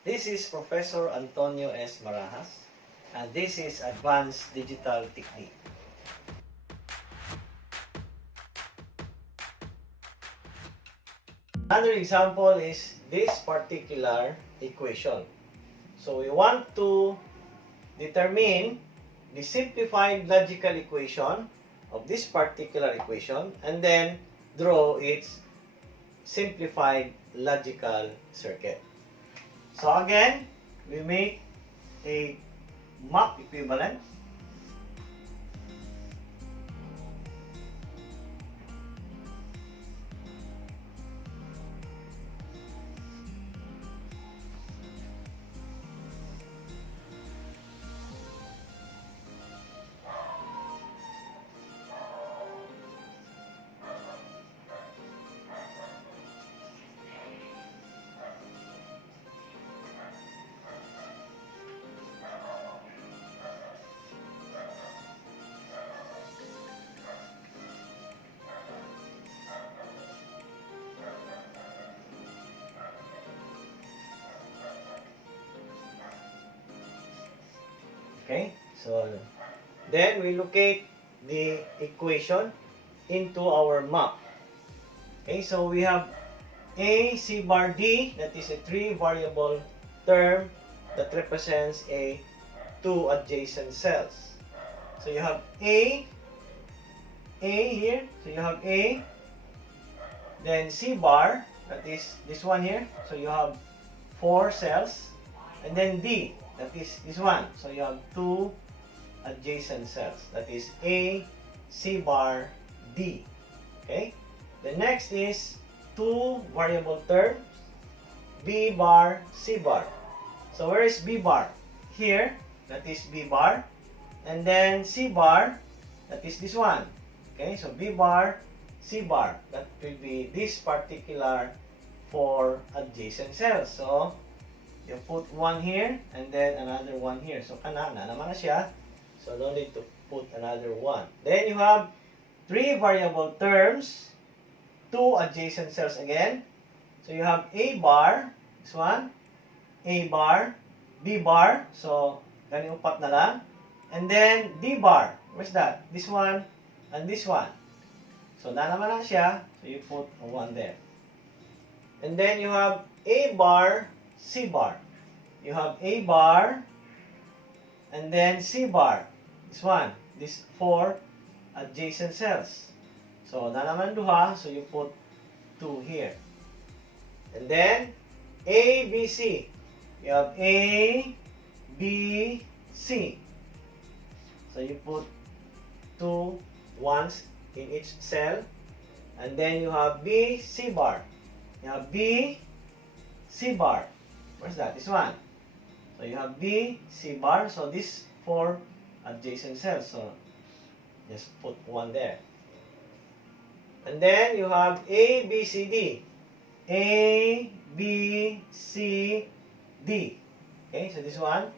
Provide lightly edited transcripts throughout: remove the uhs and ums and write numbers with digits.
This is Professor Antonio S. Marahas, and this is Advanced Digital Technique. Another example is this particular equation. So we want to determine the simplified logical equation of this particular equation and then draw its simplified logical circuit. So again, we make a map equivalent. Okay, so then we locate the equation into our map. Okay, so we have A, C bar D, that is a 3-variable term that represents a 2 adjacent cells. So you have A here, so you have A, then C bar, that is this one here, so you have 4 cells, and then D, that is this one. So you have 2 adjacent cells. That is A, C bar, D. Okay? The next is 2 variable terms, B bar, C bar. So where is B bar? Here, that is B bar. And then C bar, that is this one. Okay? So B bar, C bar. That will be this particular 4 adjacent cells. So you put one here and then another one here. So kana na naman na siya. So don't need to put another one. Then you have 3 variable terms, 2 adjacent cells again. So you have A bar, this one, A bar, B bar. So gani upat na lang. And then D bar. Where's that? This one and this one. So na naman na siya. So you put a 1 there. And then you have A bar, C bar. You have A bar and then C bar. This one, these 4 adjacent cells. So na naman duha, so you put 2 here. And then A, B, C. You have A, B, C. So you put 2 ones in each cell. And then you have B, C bar. You have B, C bar. Where's that? This one. So you have B, C bar. So these 4 adjacent cells. So just put 1 there. And then you have A, B, C, D. A, B, C, D. Okay, so this one.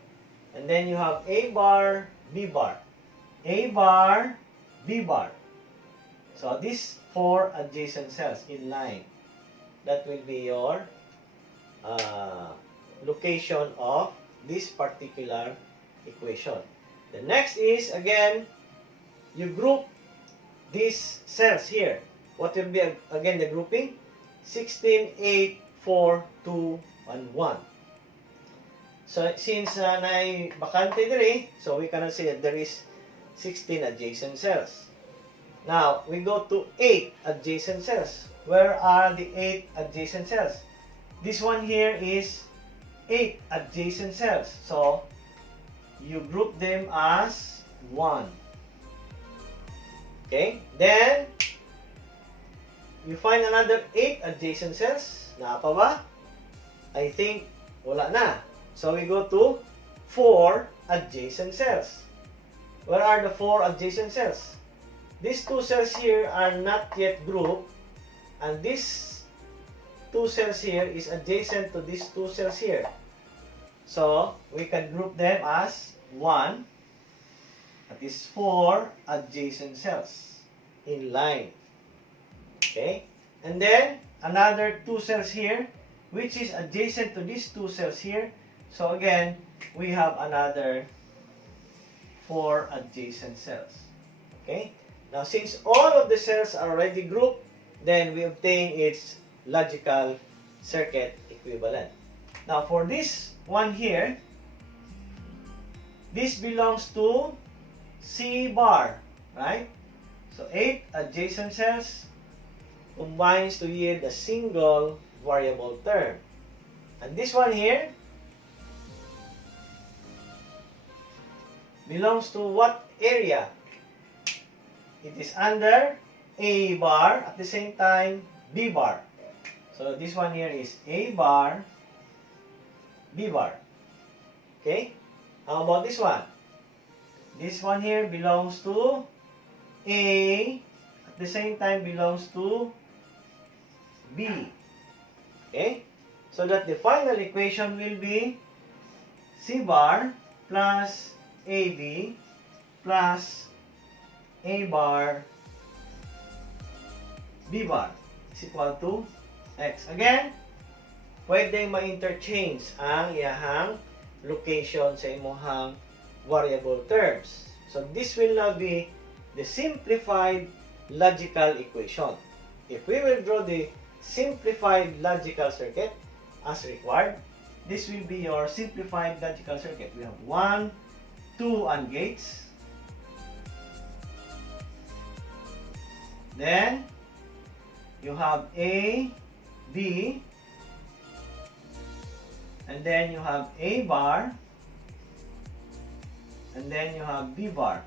And then you have A bar, B bar. A bar, B bar. So these 4 adjacent cells in line. That will be your location of this particular equation. The next is, again, you group these cells here. What will be, again, the grouping? 16, 8, 4, 2, and 1. So, since na bakante diri, so we cannot say that there is 16 adjacent cells. Now, we go to 8 adjacent cells. Where are the 8 adjacent cells? This one here is 8 adjacent cells. So, you group them as 1. Okay? Then, you find another 8 adjacent cells. Naa pa ba? I think wala na. So, we go to 4 adjacent cells. Where are the 4 adjacent cells? These 2 cells here are not yet grouped. And these 2 cells here is adjacent to these 2 cells here. So, we can group them as 1. That is 4 adjacent cells in line. Okay? And then, another 2 cells here which is adjacent to these two cells here. So again, we have another 4 adjacent cells. Okay? Now, since all of the cells are already grouped, then we obtain its logical circuit equivalent. Now, for this one here, this belongs to C bar, right? So, 8 adjacent cells combines to yield a single variable term. And this one here belongs to what area? It is under A bar, at the same time B bar. So this one here is A bar, B bar. Okay? How about this one? This one here belongs to A, at the same time belongs to B. Okay? So that the final equation will be C bar plus AB plus A bar B bar is equal to X. Again, pwede ma-interchange ang iyahang location sa imuhang variable terms. So this will now be the simplified logical equation. If we will draw the simplified logical circuit as required, this will be your simplified logical circuit. We have 1, 2 AND gates. Then, you have A, B, and then you have A bar, and then you have B bar.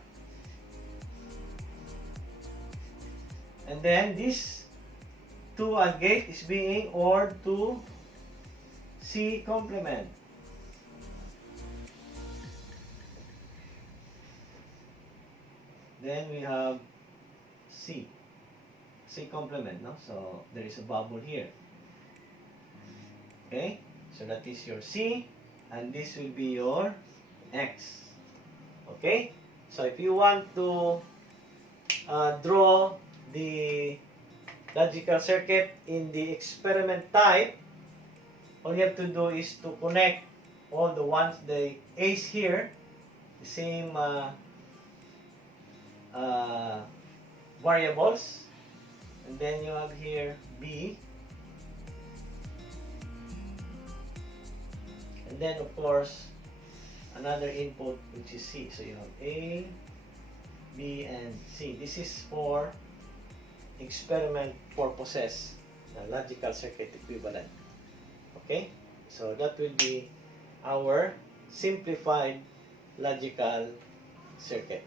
And then this 2 AND gate is being ORed to C complement. Then we have C complement, no? So there is a bubble here. Okay? So that is your C, and this will be your X. Okay? So if you want to draw the logical circuit in the experiment type, all you have to do is to connect all the A's here, the same variables, and then you have here B, and then of course another input which is C. So you have A, B, and C. This is for experiment purposes, the logical circuit equivalent. Okay, so that will be our simplified logical circuit.